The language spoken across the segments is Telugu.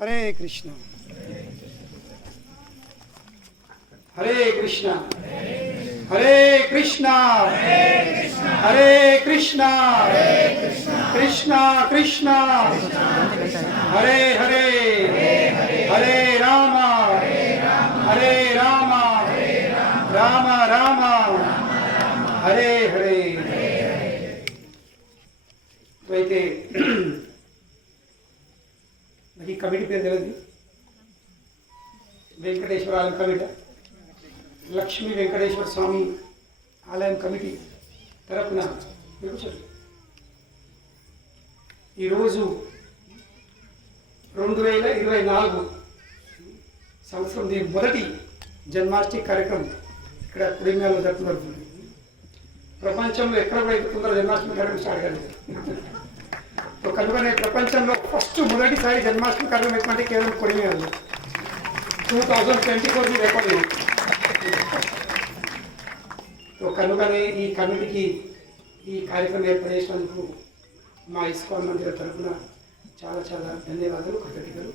హరే కృష్ణ హరే కృష్ణ హరే కృష్ణ హరే కృష్ణ కృష్ణ కృష్ణ హరే హరే హరే రామ హరే రామ రామ రామ హరే హరే. అయితే నాకు ఈ కమిటీ పేరు తెలియదు. వెంకటేశ్వర ఆలయం కమిటీ, లక్ష్మీ వెంకటేశ్వర స్వామి ఆలయం కమిటీ తరపున ఈరోజు 2024 సంవత్సరం దీని మొదటి జన్మాష్టమి కార్యక్రమం ఇక్కడ కుడిమ్యాలలో జరుపుతుంది. ప్రపంచంలో ఎక్కడ కూడా తొందర జన్మాష్టమి కార్యక్రమం స్టార్ట్ కాలేదు. కనుకనే ప్రపంచంలో మొదటిసారి జన్మాష్టమి కార్యక్రమం ఎటువంటి కేవలం కొడిమ్యాలలో 2024 రికార్డు. కనుకనే ఈ కమిటీకి ఈ కార్యక్రమం ఏర్పడేసినందుకు మా ఇస్కాన్ మందిర తరఫున చాలా చాలా ధన్యవాదాలు, కృతజ్ఞతలు.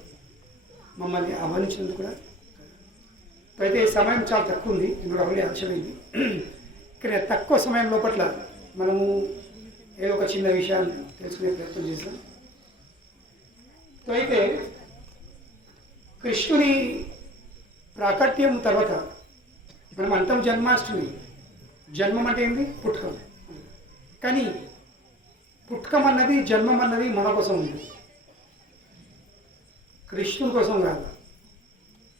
మమ్మల్ని ఆహ్వానించినందుకు కూడా. అయితే సమయం చాలా తక్కువ ఉంది, ఇప్పుడు అప్పుడే ఆలస్యమైంది. ఇక్కడ తక్కువ సమయం లోపట్ల మనము ఏదో ఒక చిన్న విషయాన్ని తెలుసుకునే ప్రయత్నం చేశాం. అయితే కృష్ణుని ప్రాకట్యం తర్వాత మనం అంటాం జన్మాష్టమి. జన్మం అంటే ఏంటి? పుట్టుకం. కానీ పుట్టుకం అన్నది, జన్మం అన్నది మన కోసం ఉంది, కృష్ణుని కోసం కాదు.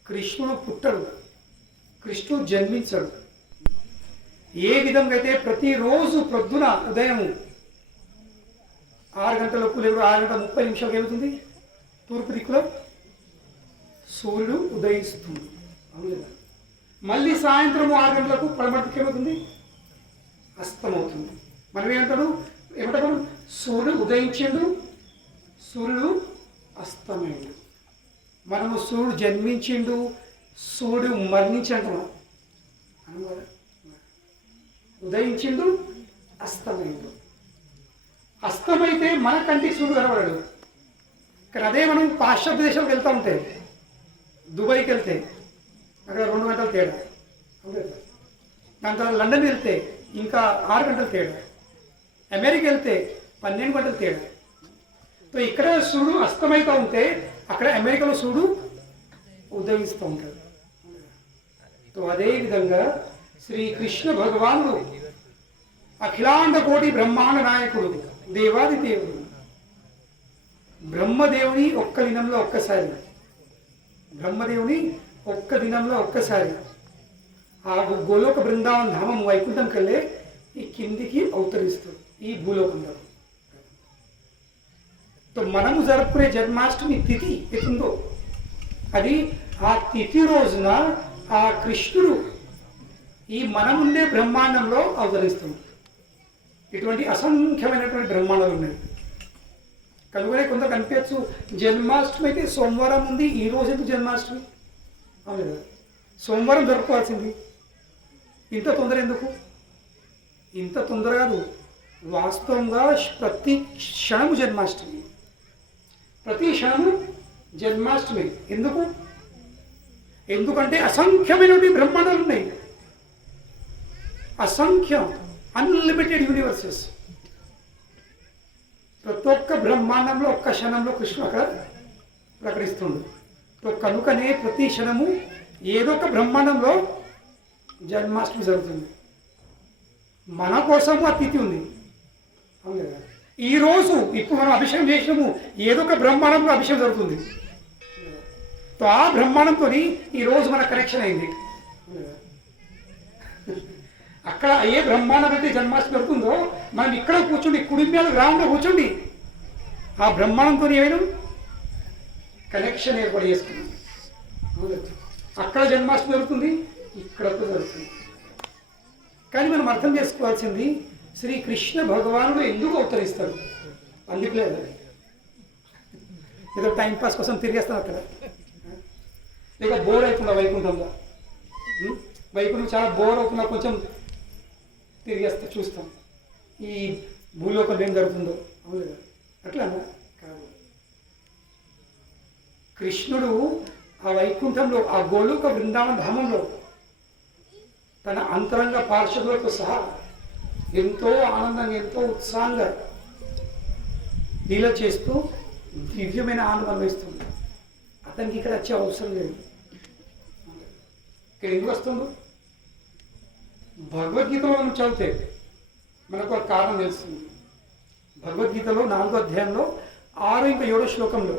కృష్ణుడు పుట్టడు, కృష్ణుడు జన్మించడు. ఏ విధంగా అయితే ప్రతిరోజు ప్రొద్దున ఉదయం 6 గంటలకు లేదా 6:30 ఏమవుతుంది? తూర్పు దిక్కులో సూర్యుడు ఉదయిస్తుంది. మళ్ళీ సాయంత్రం 6 గంటలకు పడమటి దిక్కు ఏమవుతుంది? అస్తమవుతుంది. మనం ఏమంటారు? సూర్యుడు ఉదయించిండు, సూర్యుడు అస్తమయ్యాడు. మనము సూర్యుడు జన్మించిండు, సూర్యుడు మరణించంటున్నాం. ఉదయించిండు, అస్తమయ్యాడు. అస్తమైతే మన కంటికి సూర్యుడు కనబడడు. కానీ అదే మనం పాశ్చాత్య దేశాలకు వెళ్తూ ఉంటే, దుబాయ్కి వెళ్తే అక్కడ 2 గంటల తేడా, దాని తర్వాత లండన్ వెళ్తే ఇంకా 6 గంటల తేడా, అమెరికా వెళ్తే 12 గంటల తేడా. సో ఇక్కడ సూర్యుడు అస్తమవుతూ ఉంటే అక్కడ అమెరికాలో సూర్యుడు ఉదయిస్తూ ఉంటాడు. సో అదేవిధంగా శ్రీకృష్ణ భగవానుడు అఖిలాండ కోటి బ్రహ్మాండ నాయకుడు, దేవాది దేవుడు. బ్రహ్మదేవుని ఒక్క దినంలో ఒక్కసారి ఆ గోలోక బృందావన ధామం వైకుంఠం కల్లే ఈ కిందికి అవతరిస్తుంది ఈ భూలోకంలో. మనము జరుపుకునే జన్మాష్టమి తిథి ఎటుందో అది ఆ తిథి రోజున ఆ కృష్ణుడు ఈ మనముండే బ్రహ్మాండంలో అవతరిస్తుంది. ఇటువంటి అసంఖ్యమైనటువంటి బ్రహ్మాండాలు ఉన్నాయి. కనుగొనే కొంత కనిపించచ్చు, జన్మాష్టమి అయితే సోమవారం ఉంది, ఈ రోజు ఎందుకు జన్మాష్టమి? అవును కదా, సోమవారం జరుపుకోవాల్సింది. ఇంత తొందర ఎందుకు? ఇంత తొందర కాదు, వాస్తవంగా ప్రతి క్షణము జన్మాష్టమి, ప్రతి క్షణము జన్మాష్టమి. ఎందుకంటే అసంఖ్యమైనటువంటి బ్రహ్మాండాలు ఉన్నాయి, అసంఖ్యం, అన్లిమిటెడ్ యూనివర్సెస్. ప్రతి ఒక్క బ్రహ్మాండంలో ఒక్క క్షణంలో కృష్ణుడు అక్కడ ప్రకటిస్తుండు. కనుకనే ప్రతి క్షణము ఏదో ఒక బ్రహ్మాండంలో జన్మాష్టమి జరుగుతుంది. మన కోసము ఆ తిథి ఉంది. అవును కదా, ఈరోజు ఇప్పుడు మనం అభిషేకం చేసినాము, ఏదో ఒక బ్రహ్మాండంలో అభిషేకం జరుగుతుంది. ఆ బ్రహ్మాండంతో ఈరోజు మన కనెక్షన్ అయింది. అక్కడ ఏ బ్రహ్మాండం అయితే జన్మాష్టమి జరుగుతుందో మనం ఇక్కడ కూర్చుండి, కుటుంబాలు గ్రామంలో కూర్చుండి ఆ బ్రహ్మాండంతో ఏమైనా కనెక్షన్ ఏర్పాటు చేసుకున్నాం. అక్కడ జన్మాష్టమి జరుగుతుంది, ఇక్కడ జరుగుతుంది. కానీ మనం అర్థం చేసుకోవాల్సింది, శ్రీకృష్ణ భగవానుడు ఎందుకు అవతరిస్తాడు? అందుకు లేదు ఏదో టైంపాస్ కోసం తిరిగేస్తాను అక్కడ, లేక బోర్ అవుతుందా వైకుంఠంలో. వైకుంఠం చాలా బోర్ అవుతున్నా కొంచెం తిరిగేస్తా, చూస్తాం ఈ భూలోకం ఏం జరుగుతుందో. అవును కదా, అట్లా కాదు. కృష్ణుడు ఆ వైకుంఠంలో ఆ గోలోక బృందావన ధామంలో తన అంతరంగ పార్షదులతో సహా ఎంతో ఆనందంగా ఎంతో ఉత్సాహంగా లీల చేస్తూ దివ్యమైన ఆనందం అనుభవిస్తుంది. అతనికి ఇక్కడ వచ్చే అవసరం లేదు. ఇక్కడ ఎందుకు వస్తుందో భగవద్గీతలో మనం చదివితే మనకు ఒక కారణం తెలుస్తుంది. భగవద్గీతలో 4వ అధ్యాయంలో 6 ఇంకా 7 శ్లోకంలో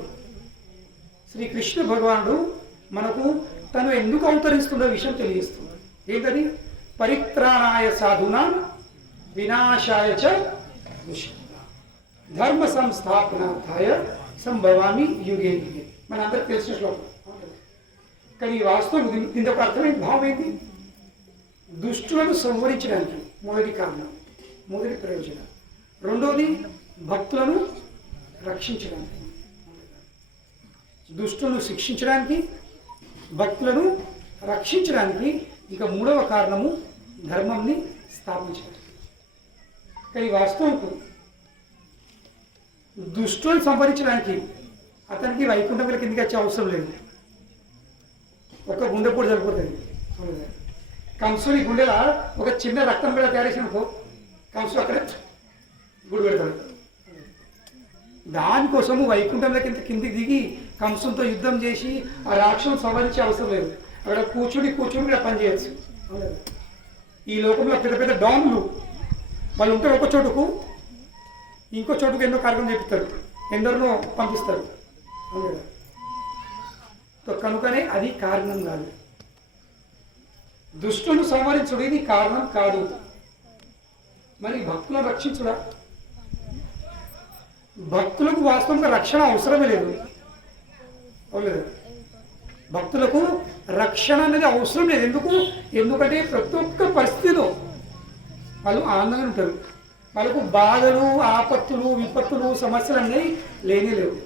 శ్రీకృష్ణ భగవానుడు మనకు తను ఎందుకు అవతరిస్తున్న విషయం తెలియజేస్తుంది. ఏంటది? పరిత్రాణాయ సాధునా వినాశాయ చ ధర్మ సంస్థాపనార్థాయ సంభవామి యుగే యుగే. మన అందరికి తెలిసిన శ్లోకం. కానీ ఈ వాస్తవం దీని ఒక అర్థమైన భావం ఏంటి? దుష్టులను సంవరించడానికి మొదటి కారణం, మొదటి ప్రయోజనం. రెండోది భక్తులను రక్షించడానికి, దుష్టులను శిక్షించడానికి, భక్తులను రక్షించడానికి. ఇంకా 3వ కారణము ధర్మంని స్థాపించడానికి. కానీ వాస్తవంకు దుష్టులను సంహరించడానికి అతనికి వైకుంఠం కిందకి వచ్చే అవసరం లేదు. ఒక గుండె కూడా సరిపోతుంది. కంసుని గుండెలా ఒక చిన్న రక్తం కూడా తయారు చేసినప్పుడు కంసు అక్కడే గుడి పెడతాడు. దానికోసము వైకుంఠంలో కిందికి దిగి కంసుతో యుద్ధం చేసి ఆ రాక్షసును సంహరించే అవసరం లేదు. అక్కడ కూర్చుని కూడా పనిచేయచ్చు. ఈ లోకంలో పెద్ద పెద్ద డాన్లు వాళ్ళు ఉంటారు. ఒక చోటుకు ఇంకో చోటుకు ఎన్నో కార్యక్రమం చేపిస్తారు, ఎందరినో పంపిస్తారు. కనుకనే అది కారణం కాదు. దుష్టులను సంహరించుడు ఇది కారణం కాదు. మరి భక్తులను రక్షించుడా? భక్తులకు వాస్తవంగా రక్షణ అవసరమే లేదు. అవును, భక్తులకు రక్షణ అనేది అవసరం లేదు. ఎందుకంటే ప్రతి ఒక్క పరిస్థితిలో వాళ్ళు ఆనందంగా ఉంటారు. వాళ్ళకు బాధలు, ఆపత్తులు, విపత్తులు, సమస్యలు అనేవి లేనే లేవు.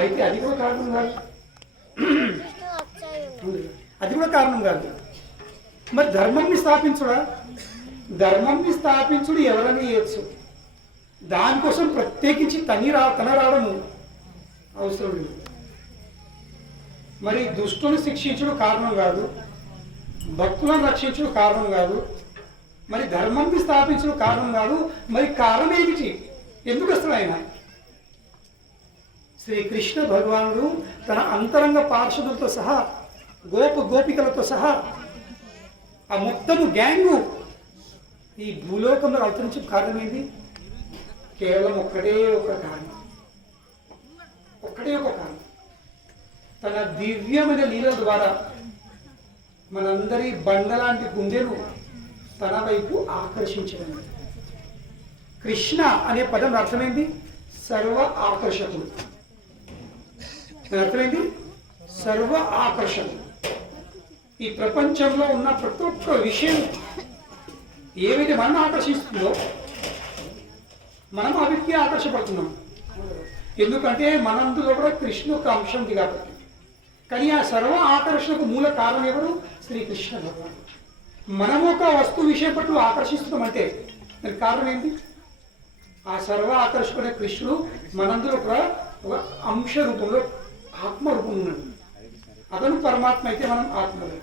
అయితే అది కూడా కారణం కాదు. అది కూడా కారణం కాదు. మరి ధర్మంని స్థాపించుడా? ధర్మంని స్థాపించుడు ఎవరైనా చేయొచ్చు. దానికోసం ప్రత్యేకించి తన రావడము అవసరం లేదు. మరి దుష్టుని శిక్షించుడు కారణం కాదు, భక్తులను రక్షించుడు కారణం కాదు, మరి ధర్మంని స్థాపించుడు కారణం కాదు. మరి కారణం ఏమిటి? ఎందుకు వస్తాడు ఆయన? శ్రీకృష్ణ భగవానుడు తన అంతరంగ పార్షదులతో సహా గోపికలతో సహా ఆ మొత్తము గ్యాంగు ఈ భూలోకంలో అవతరించే కారణం ఏంటి? కేవలం ఒక్కటే ఒక కారణం. తన దివ్యమైన లీలల ద్వారా మనందరి బండలాంటి గుండెను తన వైపు ఆకర్షించడం. కృష్ణ అనే పదం అర్థమైంది సర్వ ఆకర్షకుడు. అర్థమైంది సర్వ ఆకర్షకుడు. ఈ ప్రపంచంలో ఉన్న ప్రతి ఒక్క విషయం ఏవైతే మనం ఆకర్షిస్తుందో మనం అవికి ఆకర్షపడుతున్నాం. ఎందుకంటే మనందులో కూడా కృష్ణ ఒక అంశం ఉంది కాబట్టి. కానీ ఆ సర్వ ఆకర్షణకు మూల కారణం ఎవరు? శ్రీకృష్ణ భగవానుడు. మనం ఒక వస్తువు విషయం పట్ల ఆకర్షిస్తున్నామంటే దానికి కారణం ఏంటి? ఆ సర్వ ఆకర్షకుడే కృష్ణుడు మనందులో కూడా ఒక అంశ రూపంలో ఆత్మ రూపంలో ఉన్నాడు. అతను పరమాత్మ అయితే మనం ఆత్మలు.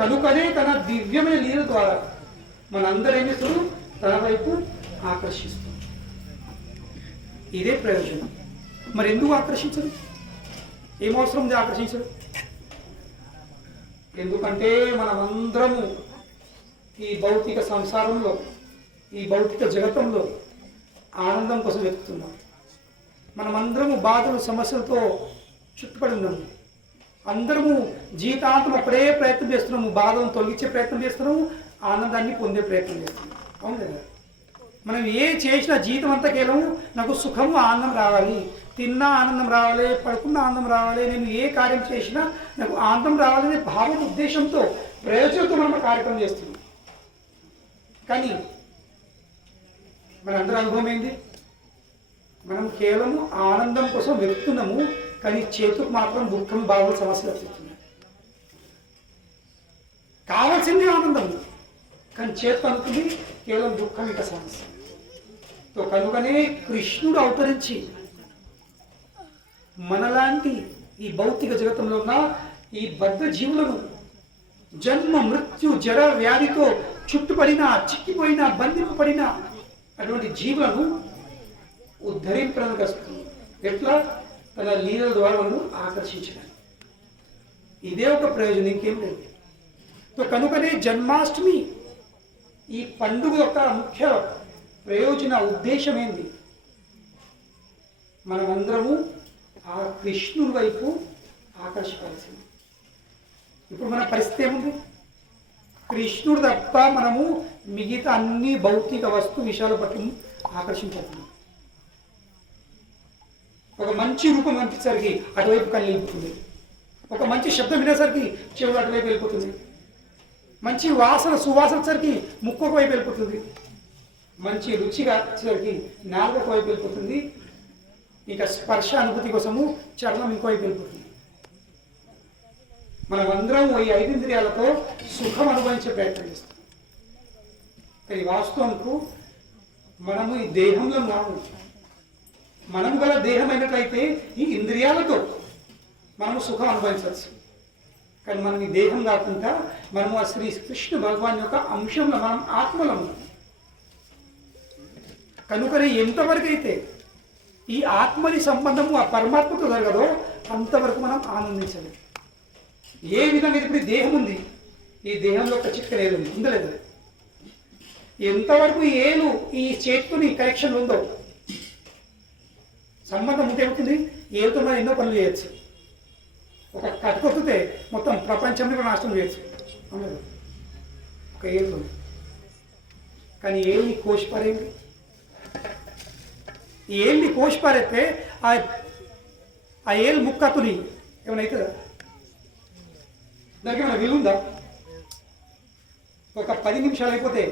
కనుకనే తన దివ్యమైన లీల ద్వారా మనందరూ ఏం చేస్తారు? తన వైపు ఆకర్షిస్తారు. ఇదే ప్రయోజనం. మరి ఎందుకు ఆకర్షించరు? ఏం అవసరం ఉంది ఆకర్షించరు? ఎందుకంటే మనమందరము ఈ భౌతిక సంసారంలో, ఈ భౌతిక జగతంలో ఆనందం కోసం వెతుకుతున్నాం. మనమందరము బాధలు, సమస్యలతో చుట్టుపడి ఉన్నాము. అందరము జీవితాంతం అప్పుడే ప్రయత్నం చేస్తున్నాము. బాధను తొలగించే ప్రయత్నం చేస్తున్నాము, ఆనందాన్ని పొందే ప్రయత్నం చేస్తున్నాము. అవును కదా? మనం ఏ చేసినా జీవితం అంతా కేవలం నాకు సుఖము, ఆనందం రావాలి, తిన్నా ఆనందం రావాలి, పడుకున్న ఆనందం రావాలి, నేను ఏ కార్యం చేసినా నాకు ఆనందం రావాలనే భావం, ఉద్దేశంతో, ప్రయోజనంతో మనం కార్యక్రమం చేస్తున్నాం. కానీ మనందరి అనుభవం ఏంటి? మనం కేవలం ఆనందం కోసం వెతుకుతున్నాము, కానీ చేతుకు మాత్రం దుఃఖం, బాధలు, సమస్యలు వస్తున్నాయి. కావాల్సింది ఆనందం, కానీ చేతు అనుకుంది కేవలం దుఃఖం, ఇక సమస్య. కనుకనే కృష్ణుడు అవతరించి మనలాంటి ఈ భౌతిక జగత్తంలో ఉన్న ఈ బద్ధ జీవులను జన్మ మృత్యు జర వ్యాధితో చుట్టుపడిన చిక్కిపోయిన బంధింపబడిన అటువంటి జీవులను ఉద్ధరింపడానికి వస్తుంది. ఎట్లా? తన లీలల ద్వారా మనం ఆకర్షించడానికి. ఇదే ఒక ప్రయోజనం, ఇంకేం లేదు. కనుకనే జన్మాష్టమి ఈ పండుగ యొక్క ముఖ్య ప్రయోజన ఉద్దేశం ఏంది? మనమందరము ఆ కృష్ణుడి వైపు ఆకర్షించాల్సింది. ఇప్పుడు మన పరిస్థితి ఏముంది? కృష్ణుడు తప్ప మనము మిగతా అన్ని భౌతిక వస్తు విషయాల పట్ల ఆకర్షించబడుతున్నాం. ఒక మంచి రూపం కనిపించేసరికి అటువైపు కళ్ళు వెళ్ళిపోతుంది. ఒక మంచి శబ్దం వినేసరికి చెవులు అటువైపు వెళ్ళిపోతుంది. మంచి వాసన సువాసన వచ్చేసరికి ముక్కు ఒక వైపు వెళ్ళిపోతుంది. మంచి రుచిగా వచ్చేసరికి నాలుగు ఒక వైపు వెళ్ళిపోతుంది. ఇంకా స్పర్శ అనుభూతి కోసము చర్మం ఇంకోవైపు వెళ్ళిపోతుంది. మనమందరం ఈ 5 ఇంద్రియాలతో సుఖం అనుభవించే ప్రయత్నం చేస్తాం. కానీ వాస్తవంకు మనము ఈ దేహంలో ఉన్నాము. మనం గల దేహం అయినట్లయితే ఈ ఇంద్రియాలతో మనము సుఖం అనుభవించవచ్చు. కానీ మనం ఈ దేహం కాకుండా మనము ఆ శ్రీ కృష్ణ భగవాన్ యొక్క అంశంలో మనం ఆత్మలో ఉన్నాం. కనుకనే ఎంతవరకు అయితే ఈ ఆత్మని సంబంధము ఆ పరమాత్మతో జరగదో అంతవరకు మనం ఆనందించలేము. ఏ విధంగా ఇప్పుడు దేహం ఉంది, ఈ దేహంలో ఒక చిక్క ఏలు ఉంది, ఉండలేదు. ఎంతవరకు ఏలు ఈ చేతితోని కనెక్షన్ ఉందో సంబంధం ఉంటే ఏమవుతుంది? ఏలుతో మనం ఎన్నో పనులు చేయొచ్చు. ఒక కట్టుకొస్తే మొత్తం ప్రపంచంలో కూడా నాశనం చేయొచ్చు, ఉండదు ఒక ఏలు. కానీ ఏల్ని కోసిపారేంటి? ఈ ఏల్ని కోసిపారేస్తే ఆ ఏలు ముక్కతుని ఏమైనా అవుతుందా? దానికి ఏమైనా విలువ ఉందా? ఒక 10 నిమిషాలు అయిపోతే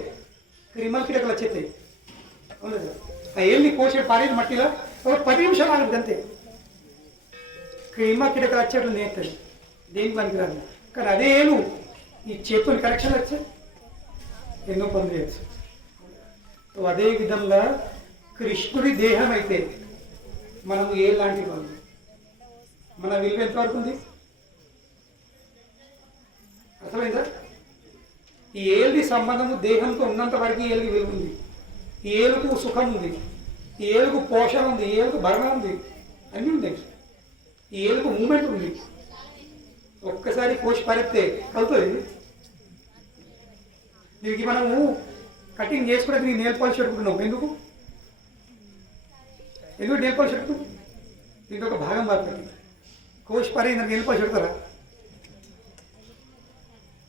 క్రిమినల్ కిటకలు వచ్చేస్తాయి, ఉండదు. ఆ ఏల్ని కోసే పారేది మట్టిలో ఒక 10 నిమిషాలు ఆగదు అంతే. క్రిమినల్ కిటకలు వచ్చేట్లు నేర్తుంది, దేనికి పనికిరాదు. కానీ అదే ఏలు ఈ చేతుని కరెక్షన్లు వచ్చే ఎన్నో పనులు చేయొచ్చు. అదే విధంగా కృష్ణుడి దేహం అయితే మనము ఏ లాంటి వాళ్ళు, మన విలువ ఎంతవరకు ఉంది? అర్థమైందా? ఈ ఏలుది సంబంధము దేహంతో ఉన్నంత వరకు ఈ ఏలుకి విలువ ఉంది. ఈ ఏలుకు సుఖం ఉంది, ఈ ఏలుకు పోషణ ఉంది, ఈ ఏలుకు భరణ ఉంది, అన్నీ ఉంది. ఈ ఏలుకు మూమెంట్ ఉంది. ఒక్కసారి కోసి పారేస్తే కలుతుంది. దీనికి మనము కటింగ్ చేసుకుంటే దీనికి నెయిల్ పాలిష్ పెట్టుకుంటున్నాం. ఎందుకు నెయిల్ పాలిష్ పెట్టు? దీనికి ఒక భాగం బాగా కోసి పారే నెయిల్ పాలిష్ పెడతారా?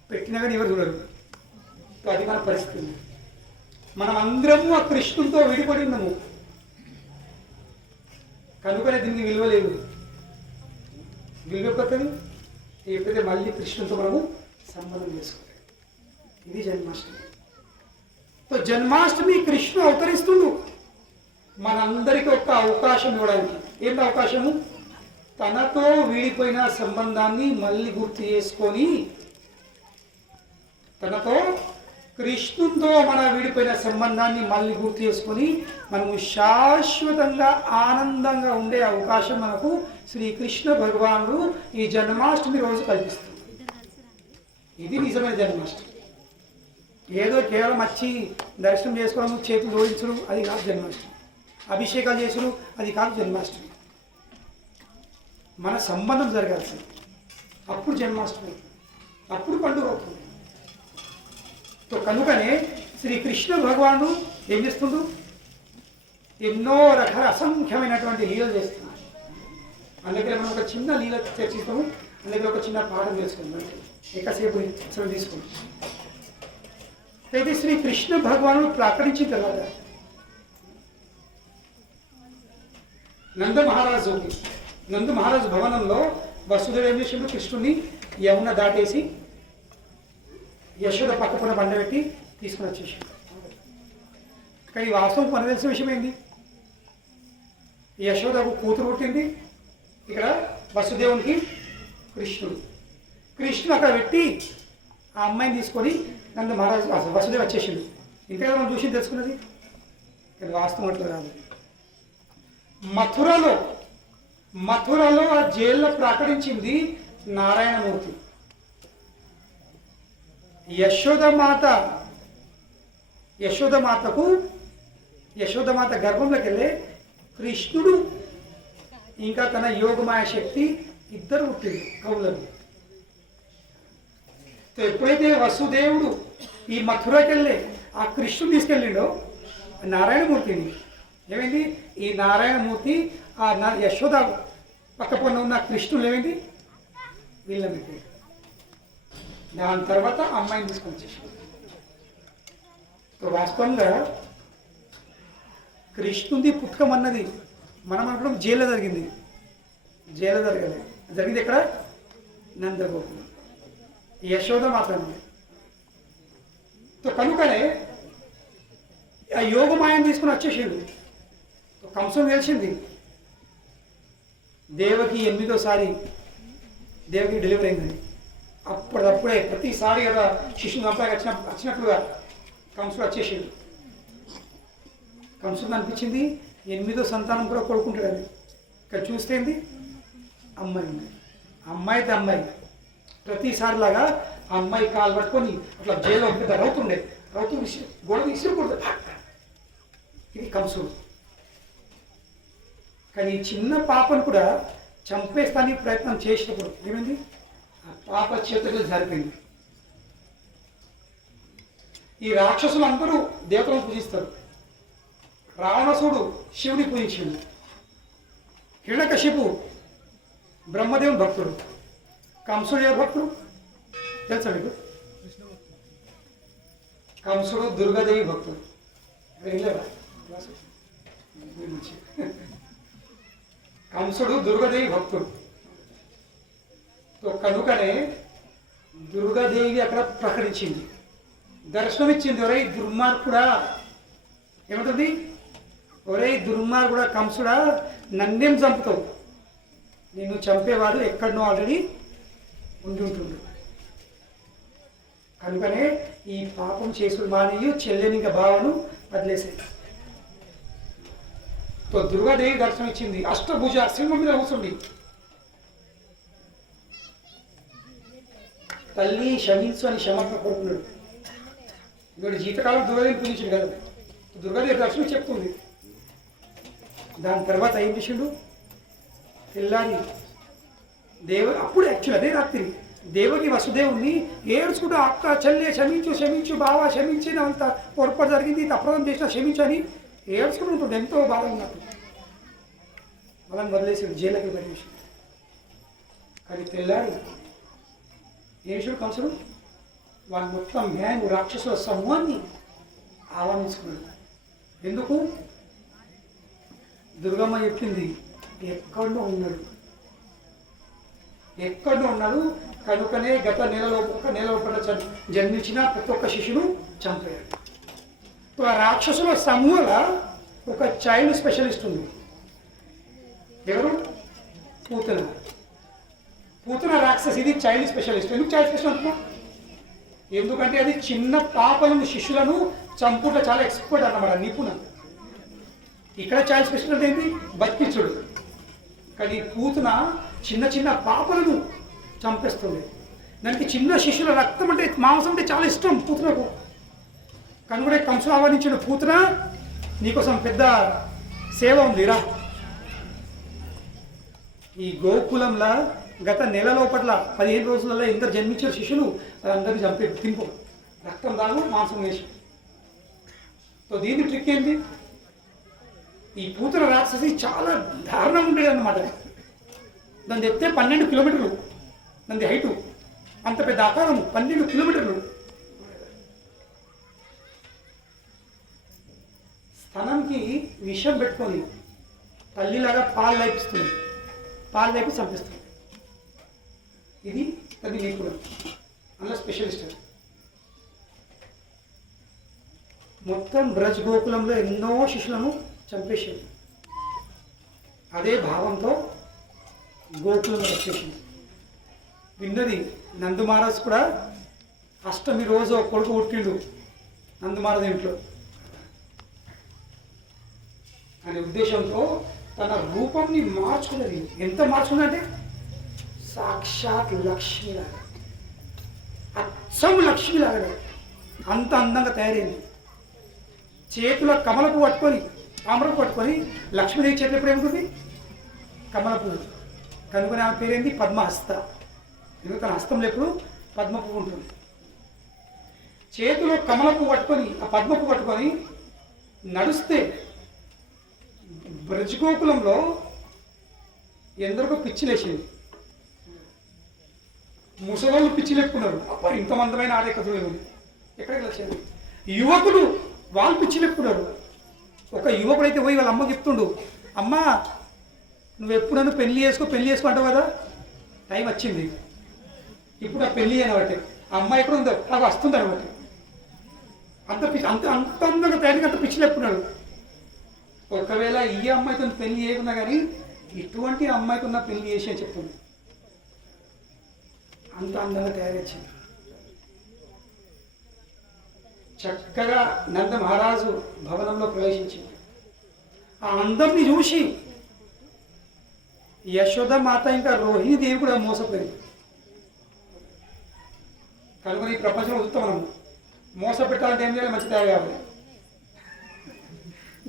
పెట్టినా కానీ ఎవరు చూడరు. అది మన పరిస్థితి. మనం అందరము ఆ కృష్ణుడితో విడిపడి ఉన్నాము. కనుకనే దీనికి విలువ లేదు. విలువ కొత్తది ఎప్పుడైతే మళ్ళీ కృష్ణుడితో మనము సంబంధం చేసుకుంటాం. ఇది జన్మాష్టమి. జన్మాష్టమి కృష్ణుడు అవతరిస్తుండు మనందరికీ ఒక అవకాశం ఇవ్వడానికి. ఏంటి అవకాశము? తనతో వీడిపోయిన సంబంధాన్ని మళ్ళీ గుర్తు చేసుకొని, తనతో కృష్ణుడితో మన వీడిపోయిన సంబంధాన్ని మళ్ళీ గుర్తు చేసుకొని మనము శాశ్వతంగా ఆనందంగా ఉండే అవకాశం మనకు శ్రీకృష్ణ భగవానుడు ఈ జన్మాష్టమి రోజు కల్పిస్తుంది. ఇది నిజమైన జన్మాష్టమి. ఏదో కేవలం వచ్చి దర్శనం చేసుకోవడం, చేతులు జోడించడం అది కాదు జన్మాష్టమి. అభిషేకాలు చేసుడు అది కాదు జన్మాష్టమి. మన సంబంధం జరగాల్సింది. అప్పుడు జన్మాష్టమి, అప్పుడు పండుగ అవుతుంది. కనుకనే శ్రీకృష్ణ భగవానుడు ఏం చేస్తుండు? ఎన్నో రకాల అసంఖ్యమైనటువంటి లీలలు చేస్తున్నాడు. అందుకే మనం ఒక చిన్న లీల చర్చిస్తాము. అందుకే ఒక చిన్న పాఠం తెలుసుకుందాం. ఎక్కువసేపు తీసుకుంటాం. అయితే శ్రీకృష్ణ భగవానుడు ప్రకటించిన తర్వాత నంద మహారాజు భవనంలో వసుదేవుడు ఏం చేసిండు? కృష్ణుడిని యమున దాటేసి యశోద పక్కన బండ పెట్టి తీసుకుని వచ్చేసాడు. కానీ వాస్తవం మనకు తెలిసిన విషయం ఏంటి? యశోదకు కూతురు పుట్టింది. ఇక్కడ వసుదేవునికి కృష్ణుడు అక్కడ పెట్టి ఆ అమ్మాయిని తీసుకొని నంద మహారాజు వసుదేవ్ వచ్చేసిండు. ఇంకా మనం చూసి తెలుసుకున్నది. కానీ వాస్తవం అట్లా కాదు. మథురలో మథురలో ఆ జైల్లో ప్రకటించింది నారాయణమూర్తి. యశోదమాత గర్భంలోకి వెళ్ళే కృష్ణుడు ఇంకా తన యోగమాయ శక్తి ఇద్దరు పుట్టింది కవులను. ఎప్పుడైతే వసుదేవుడు ఈ మథురకి వెళ్ళే ఆ కృష్ణుడు తీసుకెళ్ళిండో నారాయణమూర్తిని, ఏమైంది ఈ నారాయణమూర్తి ఆ యశోద పక్క పొన్న ఉన్న కృష్ణుడు ఏమైంది వీళ్ళని పెట్టాడు. దాని తర్వాత అమ్మాయిని తీసుకొని వచ్చేసాడు. వాస్తవంగా కృష్ణుడి పుట్టుకం అన్నది మనం అనుకోవడం జైల్లో జరిగింది. జైల్లో జరగలేదు, జరిగింది ఎక్కడ నందగోకులం. యశోద మాత్రమే. కనుకనే ఆ యోగమాయను తీసుకుని వచ్చేసిండు. కంసం తెలిసింది దేవకి 8వ దేవకి డెలివరీ అయిందని. అప్పుడప్పుడే ప్రతిసారి కదా శిశువు చంపడానికి వచ్చినట్లుగా కంసుడు వచ్చేసిండు. కంసుడు అనిపించింది 8వ సంతానం కూడా కొడుకుంటాడని. ఇక్కడ చూస్తే ఏంది అమ్మాయి ఉంది. అమ్మాయితే అమ్మాయి ప్రతిసారిలాగా ఆ అమ్మాయి కాలు పట్టుకొని అట్లా జైల్లో పెద్ద రౌతుండే రౌతు గోడ విసిరకూడదు. ఇది కంసుడు. కానీ చిన్న పాపను కూడా చంపేస్తానికి ప్రయత్నం చేసినప్పుడు ఏమైంది ఆ పాప చేతులు జరిపింది. ఈ రాక్షసులు అందరూ దేవతలను పూజిస్తారు. రావణసుడు శివుని పూజించిండు. హిరణ్యకశిపు బ్రహ్మదేవుని భక్తుడు. కంసుడు ఎవరు భక్తుడు తెలుసా మీకు? కంసుడు దుర్గాదేవి భక్తుడు. కంసుడు దుర్గాదేవి భక్తుడు. కనుకనే దుర్గాదేవి అక్కడ ప్రకటించింది, దర్శనమిచ్చింది. ఒరే దుర్మార్గుడా, ఏమంటుంది? ఒరే దుర్మార్గుడా కంసుడా, నన్నేం చంపుతావు? నిన్ను చంపేవాడు ఎక్కడనో ఆల్రెడీ ఉండి ఉంటుండు. కనుకనే ఈ పాపం చేసుడు మానేయు, చెల్లెని ఇంకా భావను వదిలేసాయి. దుర్గాదేవి దర్శనం ఇచ్చింది. అష్టభుజ సింహం మీద కూర్చుండి, తల్లి క్షమించు అని క్షమాపణ కోరుకున్నాడు. ఇక్కడ జీవితకాలం దుర్గాదేవి పూజించాడు కదా, దుర్గాదేవి దర్శనం చెప్తుంది. దాని తర్వాత ఏం చేసిండు? తెల్లారి అప్పుడు యాక్చువల్ అదే రాత్రి దేవకి వసుదేవుని ఏడ్చుకుంటూ అక్క చెల్లె క్షమించు క్షమించు బావా క్షమించి అంత పొరపాటు జరిగింది, తప్పడం చేసినా క్షమించు అని ఏడ్చుకుని ఉంటుంది. ఎంతో బాధ ఉన్నట్టు వాళ్ళని వదిలేసాడు, జైలకి పెట్టేసాడు. కానీ తెల్లారి ఏషుడు కంసుడు వాళ్ళ మొత్తం గ్యాంగ్ రాక్షసుల సమూహాన్ని ఆహ్వానించుకున్నాడు. ఎందుకు? దుర్గమ్మ చెప్పింది ఎక్కడో ఉన్నాడు. కనుకనే గత నెలలో జన్మించిన ప్రతి ఒక్క శిశువును చంపాడు. ఆ రాక్షసుల సమూహంలో ఒక చైల్డ్ స్పెషలిస్ట్ ఉంది. ఎవరు? పూతన రాక్షసి. ఇది చైల్డ్ స్పెషలిస్ట్. ఎందుకు చైల్డ్ స్పెషలిస్ట్ అంటున్నా? ఎందుకంటే అది చిన్న పాపలను శిశువులను చంపుట చాలా ఎక్స్పర్ట్ అన్నమాట, నిపుణ. ఇక్కడ చైల్డ్ స్పెషలిస్ట్ ఏంటి? బతికించుడు. కానీ పూతన చిన్న చిన్న పాపలను చంపేస్తుంది. దానికి చిన్న శిశువుల రక్తం అంటే మాంసం అంటే చాలా ఇష్టం పూతనకు. కనుక కంసుడు ఆహ్వానించిన పూతన నీకోసం పెద్ద సేవ ఉందిరా. ఈ గోకులంలో గత నెల లోపట్ల 15 రోజులలో ఎందరు జన్మించిన శిశువులు అందరినీ చంపే తింపు రక్తం దాగు మాంసం వేసి. దీని ట్రిక్ ఏంటి? ఈ పూతన రాక్షసి చాలా దారుణంగా ఉండేది అన్నమాట. దాని ఎత్తే 12 కిలోమీటర్లు, దాని హైటు అంత పెద్ద ఆకారం 12 కిలోమీటర్లు. స్తనంకి విషం పెట్టుకొని తల్లిలాగా పాలు లేపిస్తుంది, పాలు లేపి చంపిస్తుంది. ఇది అది నిపుణుడు, అందులో స్పెషలిస్ట్. మొత్తం బ్రజ్ గోకులంలో ఎన్నో శిశువులను చంపేసింది. అదే భావంతో గోకులం వచ్చేసింది. విన్నది నందు మహారాజ్ కూడా అష్టమి రోజు కొడుకు పుట్టిండు నందు మహారాజ్ ఇంట్లో అనే ఉద్దేశంతో తన రూపంని మార్చుకున్నది. ఎంత మార్చుకున్నదంటే సాక్షాత్ లక్ష్మిలాగా, అచ్చం లక్ష్మిలాగా అంత అందంగా తయారైంది. చేతుల కమలపు పట్టుకొని, తామరకు పట్టుకొని, లక్ష్మీదేవి చేతులు ఎప్పుడు ఏముంటుంది? కమల పువ్వు. కనుకొని ఆమె పేరేంటి? పద్మహస్త. ఎందుకంటే తన హస్తంలో ఎప్పుడు పద్మ పువ్వు ఉంటుంది. చేతిలో కమల పువ్వు పట్టుకొని, ఆ పద్మ పువ్వు పట్టుకొని నడుస్తే బ్రజగోకులంలో ఎందరికో పిచ్చిలేసింది. ముసలోళ్ళు పిచ్చిలెక్కున్నారు. అప్ప ఇంత మందమైన ఆడే కథలు ఎక్కడికి వచ్చారు? యువకులు వాళ్ళు పిచ్చిలెక్కున్నారు. ఒక యువకుడైతే పోయి వాళ్ళ అమ్మకి చెప్తుండు, అమ్మ నువ్వు ఎప్పుడు నన్ను పెళ్లి చేసుకో అంటావు కదా, టైం వచ్చింది, ఇప్పుడు ఆ పెళ్ళి అనబట్టి ఆ అమ్మాయి ఎక్కడ ఉందో నాకు వస్తుంది అనబట్టి అంత అంత అంత అందంగా తయారీకి అంత పిచ్చిలెక్కున్నాడు. ఒకవేళ ఈ అమ్మాయితో పెళ్లి చేయకున్నా కానీ ఇటువంటి అమ్మాయితో నా పెళ్లి చేసి అని చెప్తుంది. అంత అందంగా తయారొచ్చింది. చక్కగా నంద మహారాజు భవనంలో ప్రవేశించింది. ఆ అందరిని చూసి యశోద మాత ఇంకా రోహిణి దేవి కూడా మోసపోయింది. కనుక ఈ ప్రపంచంలో చూస్తాం మనం, మోస పెట్టాలంటే ఏం చేయాలి? మంచి తయారు కావాలి.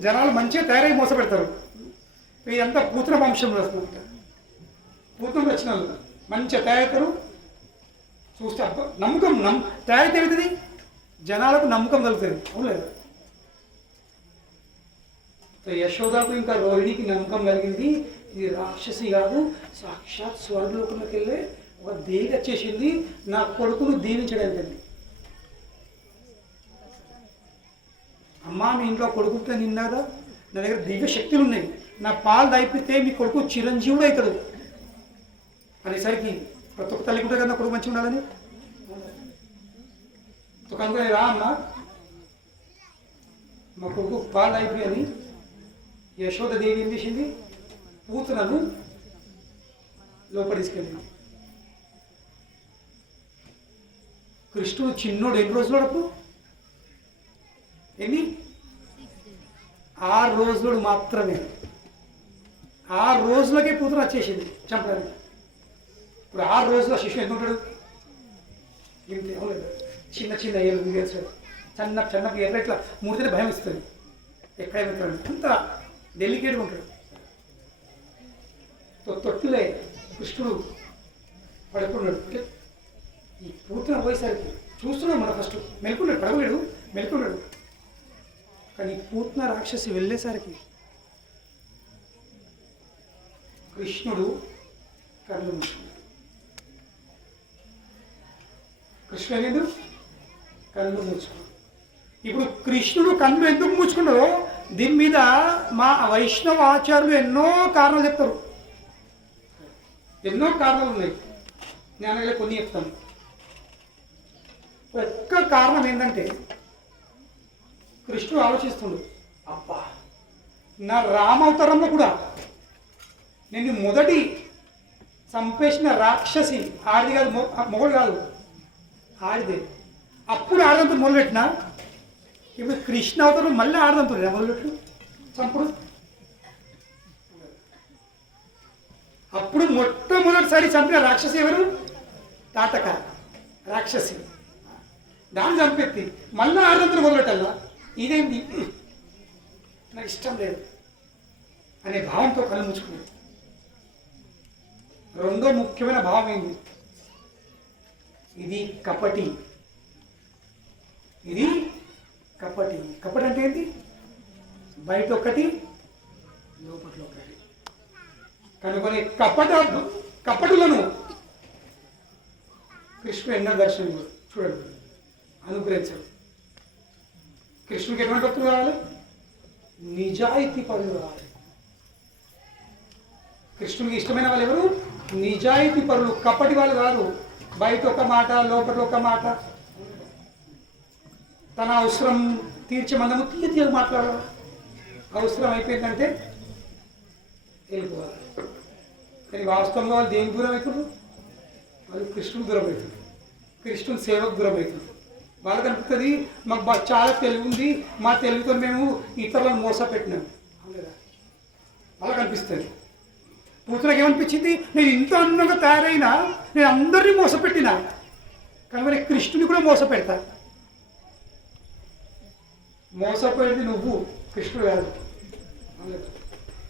జనాలు మంచిగా తయారై మోస పెడతారు. ఇదంతా పూతన వంశంలో వస్తుందంట. పూతన వచ్చిన వాళ్ళు మంచిగా తయారవుతారు. చూస్తే నమ్మకం తయారైతే అవుతుంది, జనాలకు నమ్మకం కలుగుతుంది. అవును, యశోదకు ఇంకా రోహిణికి నమ్మకం కలిగింది. ఇది రాక్షసి కాదు, సాక్షాత్ స్వర్గలోకంలోకి వెళ్ళే ఒక దేవి వచ్చేసింది నా కొడుకును దీవించడానికి. అమ్మా మీ ఇంట్లో కొడుకుంటే నిన్నాదా, నా దగ్గర దివ్య శక్తులు ఉన్నాయి, నా పాలు దాయిపితే మీ కొడుకు చిరంజీవుడు అవుతాడు అనేసరికి ప్రతి ఒక్క తల్లి కూడా కదా కొడుకు మంచిగా ఉండాలని కనుక రా అమ్మ మా కొడుకు పాలు దాయిపి అని యశోదదేవి ఏం చేసింది? పూతనను లోపలిసుకెళ్ళింది. కృష్ణుడు చిన్నోడు ఎన్ని రోజులు అప్పుడు? ఎన్ని? 6 రోజులు మాత్రమే. 6 రోజులకే పూతన వచ్చేసింది చంపడానికి. ఇప్పుడు 6 రోజుల శిశువు ఎంత ఉంటాడు? ఇంతే. అవును, చిన్న చిన్న ఏళ్ళు దిగేస్తాడు. చిన్న ఎట్లా మూడితే భయం ఇస్తుంది. ఎక్కడేమవుతాడు అంత డెలికేట్గా ఉంటాడు. తొట్టులే కృష్ణుడు పడుకున్నాడు. ఈ పూతన పోయేసరికి చూస్తున్నాడు. మన ఫస్ట్ మెలుకున్నాడు, పడవలేడు, మెలుకున్నాడు. కానీ పూతన రాక్షసి వెళ్ళేసరికి కృష్ణుడు కళ్ళు మూసుకున్నాడు. కృష్ణుడు కళ్ళు మూసుకున్నాడు. ఇప్పుడు కృష్ణుడు కళ్ళు ఎందుకు మూసుకున్నాడో దీని మీద మా వైష్ణవ ఆచార్యులు ఎన్నో కారణాలు చెప్తారు. ఎన్నో కారణాలు ఉన్నాయి, నేను అలాగే కొన్ని చెప్తాను. ఒక్క కారణం ఏంటంటే కృష్ణుడు ఆలోచిస్తుండు, అబ్బా నా రామావతారంలో కూడా నేను మొదటి చంపేసిన రాక్షసి ఆడిది కాదు, మొగడు కాదు, ఆడిదే. అప్పుడు ఆడదంతో మొదలుపెట్టినా, ఇప్పుడు కృష్ణ అవతారం మళ్ళీ ఆడదంతో మొదలుపెట్టు చంపుడు. అప్పుడు మొట్టమొదటిసారి చంపిన రాక్షసి ఎవరు? తాటక రాక్షసి. దాన్ని చంపెత్తి మళ్ళీ ఆడదంతో మొదలెట్టాలా, ఇదేంటి నాకు ఇష్టం లేదు అనే భావంతో కళ్ళు ముచ్చుకున్నాడు. రెండో ముఖ్యమైన భావం ఏంటి? ఇది కపటి. ఇది కపటి. కపటి అంటే ఏంటి? బయట ఒకటి, లోపల ఒకటి. కనుకొని కపటులను కృష్ణుడు ఎన్నో దర్శనం చూడండి, అనుగ్రహించాడు. కృష్ణుడికి ఎటువంటి భక్తులు కావాలి? నిజాయితీ పరులు కావాలి. కృష్ణుడికి ఇష్టమైన వాళ్ళు ఎవరు? నిజాయితీ పరులు, కపటి వాళ్ళు కాదు. బయట ఒక మాట, లోపల ఒక మాట, తన అవసరం తీర్చే మందము తీయ మాట్లాడాలి. అవసరం అయిపోయిందంటే వెళ్ళిపోవాలి. కానీ వాస్తవంలో వాళ్ళు దేనికి దూరం అవుతున్నారు? వాళ్ళు కృష్ణుడు దూరం అవుతుంది, కృష్ణుని సేవకు దూరం అవుతుంది. వాళ్ళకి అనిపిస్తుంది మాకు చాలా తెలివి ఉంది, మా తెలివితో మేము ఇతరులను మోసపెట్టినాం. అలా కనిపిస్తుంది. పూతనకి ఏమనిపించింది, నేను ఇంత అందంగా తయారైనా నేను అందరినీ మోసపెట్టినా, కానీ మరి కృష్ణుని కూడా మోసపెడతా. మోసపోయింది నువ్వు, కృష్ణుడు కాదు.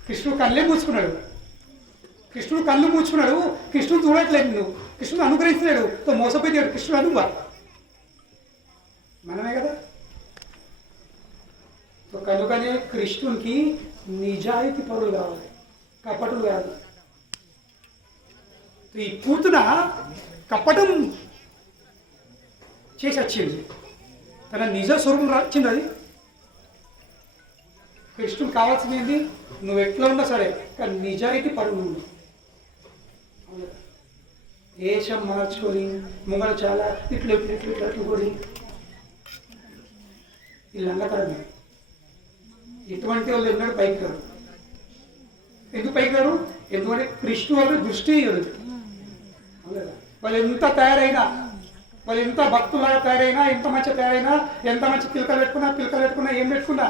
కృష్ణుడు కళ్ళే మూసుకున్నాడు. కృష్ణుడు కళ్ళు మూసుకున్నాడు. కృష్ణుడు చూడట్లేదు, నువ్వు కృష్ణుడు అనుగ్రహిస్తున్నాడు. తో మోసపోయింది కృష్ణుడు అనువా, మనమే కదా. కనుకనే కృష్ణునికి నిజాయితీ పరులు కావాలి, కపటులు కాదు. ఈ పూతన కపటం చేసి వచ్చింది, తన నిజ స్వరూపం వచ్చింది. అది కృష్ణుడు కావాల్సింది ఏంటి, నువ్వు ఎట్లా ఉన్నా సరే కానీ నిజాయితీ పరులు ఉండు. వేషం మార్చుకొని ముంగళ చాలా ఇట్లు ఇట్లు ఇట్లు ఇట్లు కూడా ఈ లంగతరమే. ఇటువంటి వాళ్ళు ఎన్నడూ పైకి రారు. ఎందుకు పైకి రారు? ఎందుకంటే కృష్ణు వాళ్ళ దృష్టి ఇవ్వదు. వాళ్ళు ఎంత తయారైనా, వాళ్ళు ఎంత భక్తులాగా తయారైనా, ఎంత మంచి తయారైనా, ఎంత మంచి పిలకలు పెట్టుకున్నా ఏం పెట్టుకున్నా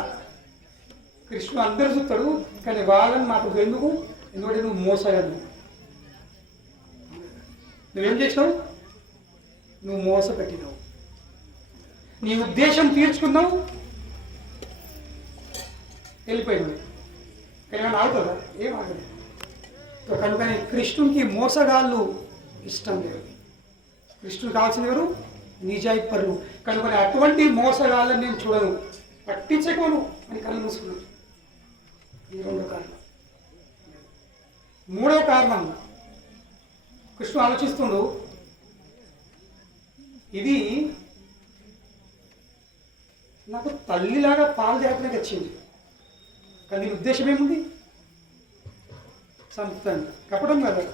కృష్ణుడు అందరూ చూస్తాడు. కానీ వాళ్ళని మాకు ఎందుకు? ఎందుకంటే నువ్వు మోసగలను. నువ్వేం చేసినావు? నువ్వు మోసపెట్టినావు, నీ ఉద్దేశం తీర్చుకున్నావు, వెళ్ళిపోయినావు. కానీ ఏమైనా ఆగుతుందా? ఏం ఆగదు. కనుకని కృష్ణునికి మోసగాళ్ళు ఇష్టం లేదు. కృష్ణుడు కావాల్సిన ఎవరు? నిజాయిపరులు. కనుకొని అటువంటి మోసగాళ్ళని నేను చూడను, పట్టించకోను అని కళ్ళు మూసుకున్నాను. ఈ రెండో కారణం. మూడవ కారణం, కృష్ణుడు ఆలోచిస్తుండు, ఇది నాకు తల్లిలాగా పాలు తాగడానికి వచ్చింది, కానీ దీని ఉద్దేశం ఏముంది? సంతానం, కపటం కదా.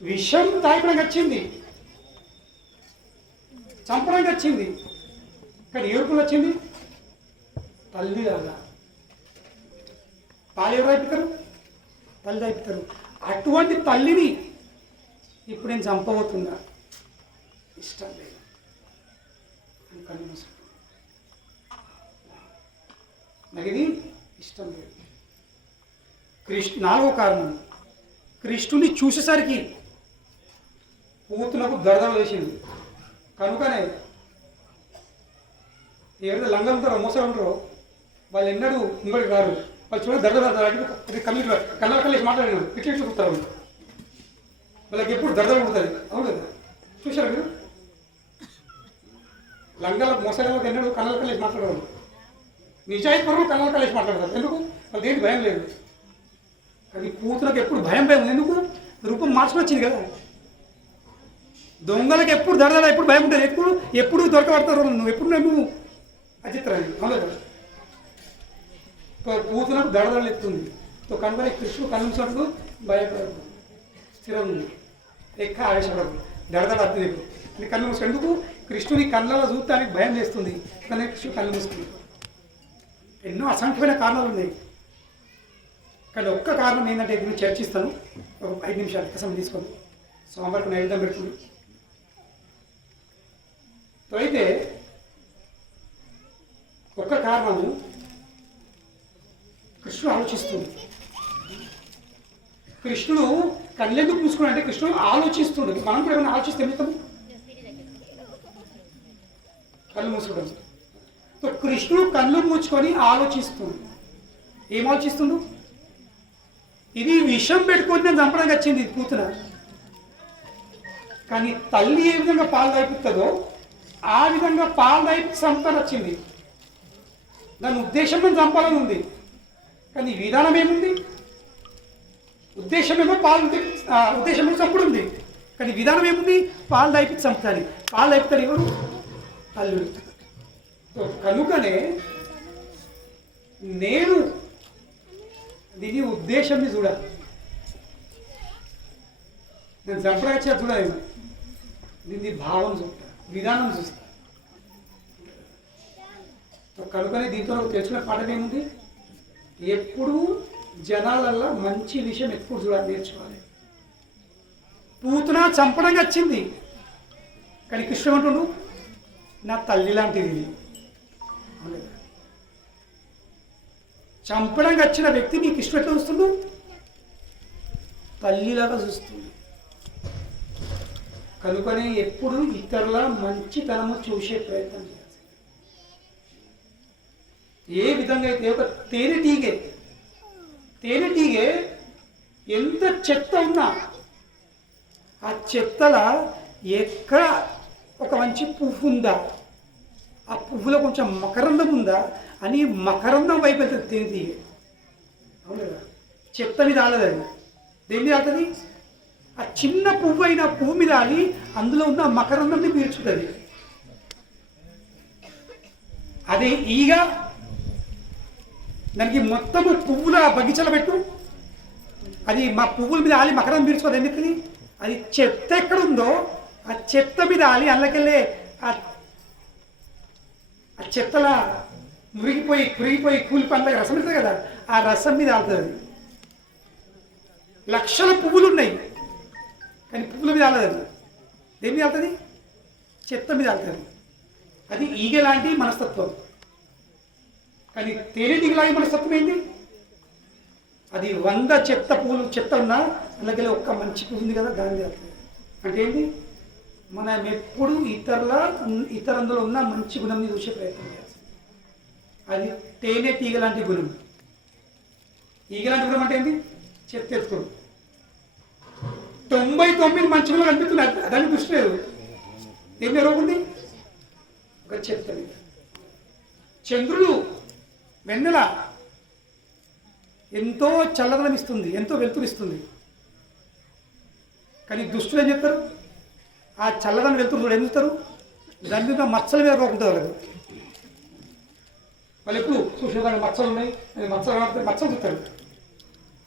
విషం తాగడానికి వచ్చింది, చంపడానికి వచ్చింది, కానీ ఏడుపులు వచ్చింది తల్లిలాగా. పాలు ఎవరు తాగిస్తారు? తల్లి తాగిస్తారు. అటువంటి తల్లిని ఇప్పుడు నేను చంపబోతున్నా, ఇష్టం లేదు అని కళ్ళు మూసుకుంటున్నా. నాకు ఇది ఇష్టం లేదు. నాలుగో కారణం, కృష్ణుని చూసేసరికి పూతులకు దరదలు వేసింది. కనుకనే ఎవరైతే లంగలు ఉంటారో, మోసాలు ఉంటారో వాళ్ళు ఎన్నడూ ముంగడికి రారు. వాళ్ళు చూడ దరదలు కళ్ళ కళ్ళేసి మాట్లాడినారు, ఇట్లా చూపుతారు. వాళ్ళకి ఎప్పుడు దరదలు ఉంటుంది. అవును కదా, చూశారు మీరు? లంగల మోసాలకు ఎన్నడూ కళ్ళ కళ్ళేసి మాట్లాడేవాళ్ళు. నిజాయితీ పరులు కళ్ళ కళ్ళేసి మాట్లాడతారు. ఎందుకు? వాళ్ళకి ఏంటి భయం లేదు. కానీ కూతులకు ఎప్పుడు భయం ఎందుకు? రూపం మార్చుకొని వచ్చింది కదా. దొంగలకు ఎప్పుడు దరదల, ఎప్పుడు భయం ఉంటుంది, ఎప్పుడు దొరకబడతారు. నువ్వు అచిత్రాన్ని అవును. కూతులకు దడదలు ఎత్తుంది. కనుక కృష్ణుడు కన్నుడు భయపడదు, స్థిరం ఉంది, ఎక్క ఆవేశపడదు, దడదలు అర్థం ఇప్పుడు నీ కళ్ళు మూసుకు. ఎందుకు? కృష్ణుని కళ్ళలో చూడటానికి భయం చేస్తుంది, కానీ కృష్ణుడు కళ్ళు మూసుకుంది. ఎన్నో అసంఖ్యమైన కారణాలు ఉన్నాయి, కానీ ఒక్క కారణం ఏంటంటే ఇది చర్చిస్తాను. ఒక 5 నిమిషాలు ఎక్కువ సమయం తీసుకోండి. సోమవారం నైవేద్యం పెడుతుంది. అయితే ఒక్క కారణము కృష్ణుడు ఆలోచిస్తుంది. కృష్ణుడు కళ్ళెందుకు మూసుకున్నాడు అంటే కృష్ణుడు ఆలోచిస్తుంది. మనం కూడా ఏమైనా ఆలోచిస్తే ఏమవుతాము? కళ్ళు మూసుకోవడం. సో కృష్ణుడు కళ్ళు మూసుకొని ఆలోచిస్తుంది. ఏం ఆలోచిస్తుండు? ఇది విషం పెట్టుకొని నేను చంపడానికి వచ్చింది కూతున, కానీ తల్లి ఏ విధంగా పాలు తాగిపిస్తుందో ఆ విధంగా పాలు తాగి సంతానం వచ్చింది. దాని ఉద్దేశం నేను చంపాలని ఉంది, కానీ విధానం ఏముంది? ఉద్దేశమేమో ఉద్దేశమేమో చంపుడు ఉంది, కానీ విధానం ఏముంది? పాలు తాగి చంపుతాను. పాలు తాగిపుతారు ఎవరు? తల్లి. కనుకనే నేను దీని ఉద్దేశంని చూడాలి. నేను చంపడానికి చూడాలి, దీన్ని భావం చూస్తా, విధానం చూస్తా. కనుకనే దీంతో తెలుసుకునే పాఠం ఏముంది? ఎప్పుడు జనాలల్లో మంచి విషయం ఎప్పుడు చూడాలి, నేర్చుకోవాలి. పూతన చంపడానికి వచ్చింది, కానీ కృష్ణ అంటుండు నా తల్లి లాంటిది. చంపడానికి వచ్చిన వ్యక్తి నీ కృష్ణుడు ఎట్లా చూస్తుండు? తల్లిలాగా చూస్తుంది. కనుకనే ఎప్పుడు ఇతరుల మంచితనము చూసే ప్రయత్నం చేయాలి. ఏ విధంగా అయితే ఒక తేనెటీగే ఎంత చెత్త ఉన్నా ఆ చెత్తల ఎక్కడ ఒక మంచి పువ్వు ఉందా, ఆ పువ్వులో కొంచెం మకరందం ఉందా అని మకరందం వైపు వెళ్తుంది తేనెటీగ. అవును కదా? చెత్త మీద ఆలదని దేని మీద ఆడుతుంది? ఆ చిన్న పువ్వు అయిన పువ్వు మీద ఆడి అందులో ఉన్న మకరందాన్ని పీల్చుతుంది. అదే ఈగ దానికి మొత్తము పువ్వుల బగీచలో పెట్టు, అది మా పువ్వుల మీద ఆలి మకరం పీల్చుకోదు. ఎందుకని? అది చెత్త ఎక్కడుందో ఆ చెత్త మీద ఆలి అందులోకెళ్ళే ఆ చెత్తల కురిగిపోయి కూలిపోయి రసం ఉంటుంది కదా, ఆ రసం మీద ఆడుతుంది. లక్షల పువ్వులు ఉన్నాయి కానీ పువ్వుల మీద ఆడదు. దేని మీద ఆడుతుంది? చెత్త మీద ఆడుతుంది. అది ఈగ లాంటి మనస్తత్వం. కానీ తేనెటీగలాంటి మనస్తత్వం ఏంటి? అది 100 చెత్త ఉన్నా అందులోకి ఒక్క మంచి పువ్వు ఉంది కదా, దాని మీద ఆడుతుంది. అంటే ఏంటి? మనం ఎప్పుడు ఇతరులందులో ఉన్న మంచి గుణంని చూసే ప్రయత్నం చేయాలి. అది తేనెటీగ లాంటి గుణం. ఈగ లాంటి గుణం అంటే ఏంటి? చెత్త ఎత్తుకోడు. 99 మంచి గుణాలు కనిపిస్తున్నాయి, దాన్ని దృష్టి లేదు. ఏం జరుగుతుంది? ఒక చెత్త మీద. చంద్రుడు వెన్నెల ఎంతో చల్లదనం ఇస్తుంది, ఎంతో వెలుతురిస్తుంది. కానీ దుష్టులు ఏం చెప్తారు? ఆ చల్లదనం వెలుతురు ఏం చూస్తారు? దాని మీద మచ్చల మీద రోకుంటుంది వాళ్ళు ఎప్పుడు చూసేదానికి మచ్చలు ఉన్నాయి, మచ్చలు చూస్తారు.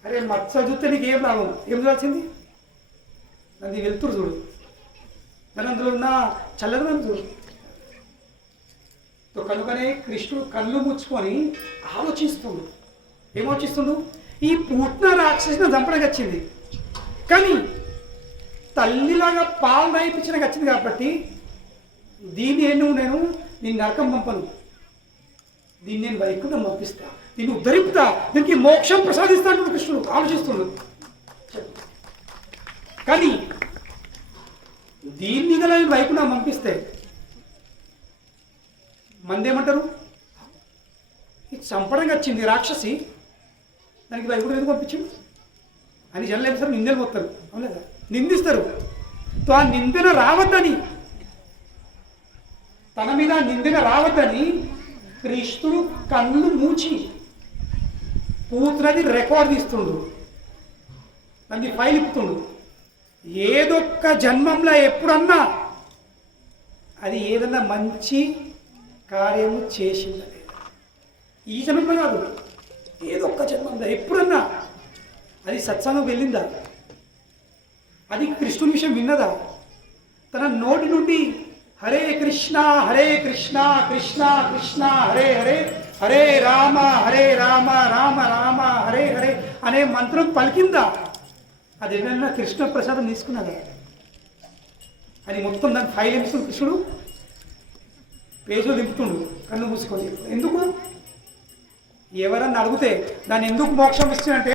అరే మచ్చలు చూస్తే నీకు ఏం లాభం? ఏం చూడాల్సింది? దాన్ని వెలుతురు చూడు, దాని అందులో ఉన్న చల్లదనం చూడు. కనుకనే కృష్ణుడు కళ్ళు ముచ్చుకొని ఆలోచిస్తుండు. ఏమోచిస్తుండు? ఈ పూట్న రాక్షసిని చంపడానికి వచ్చింది, కానీ తల్లిలాగా పాలు రాయిపించడానికి వచ్చింది కాబట్టి దీన్ని నేను నరకం పంపను, దీన్ని నేను వైకుంఠం పంపిస్తా, దీన్ని ఉద్ధరిపుతా, దీనికి మోక్షం ప్రసాదిస్తాను కృష్ణుడు ఆలోచిస్తుండు. కానీ దీన్ని గల వైకుంఠం పంపిస్తే మంది ఏమంటారు? ఇది చంపడానికి వచ్చింది రాక్షసి, దానికి వైకుంఠం ఎందుకు పంపించింది అని జనం ఏమిస్తారు? నిందలు పోతారు. అవునదా? నిందిస్తారు. ఆ నిందన రావద్దని, తన మీద నిందన రావద్దని కృష్ణుడు కళ్ళు మూచి పూతున్నది రికార్డు తీస్తుండు, దాన్ని ఫైల్ ఇప్పుతుండు. ఏదొక్క జన్మంలో ఎప్పుడన్నా అది ఏదన్నా మంచి కార్యము చేసిందని, ఈ జన్మంలో కాదు, ఏదొక్క జన్మంలో ఎప్పుడన్నా అది సత్సంగం వెళ్ళిందా? అది కృష్ణుని విషయం విన్నదా? తన నోటి నుండి హరే కృష్ణ కృష్ణ కృష్ణ హరే హరే, హరే రామ రామ రామ హరే హరే అనే మంత్రం పలికిందా? అది ఏదైనా కృష్ణ ప్రసాదం తీసుకున్నదా? అది మొత్తం దాన్ని ఫైల్ ఇస్తుంది కృష్ణుడు, పేజీలో దింపుతుండు కళ్ళు మూసుకొని. ఎందుకు? ఎవరన్నా అడిగితే దాన్ని ఎందుకు మోక్షం ఇస్తున్నట్టే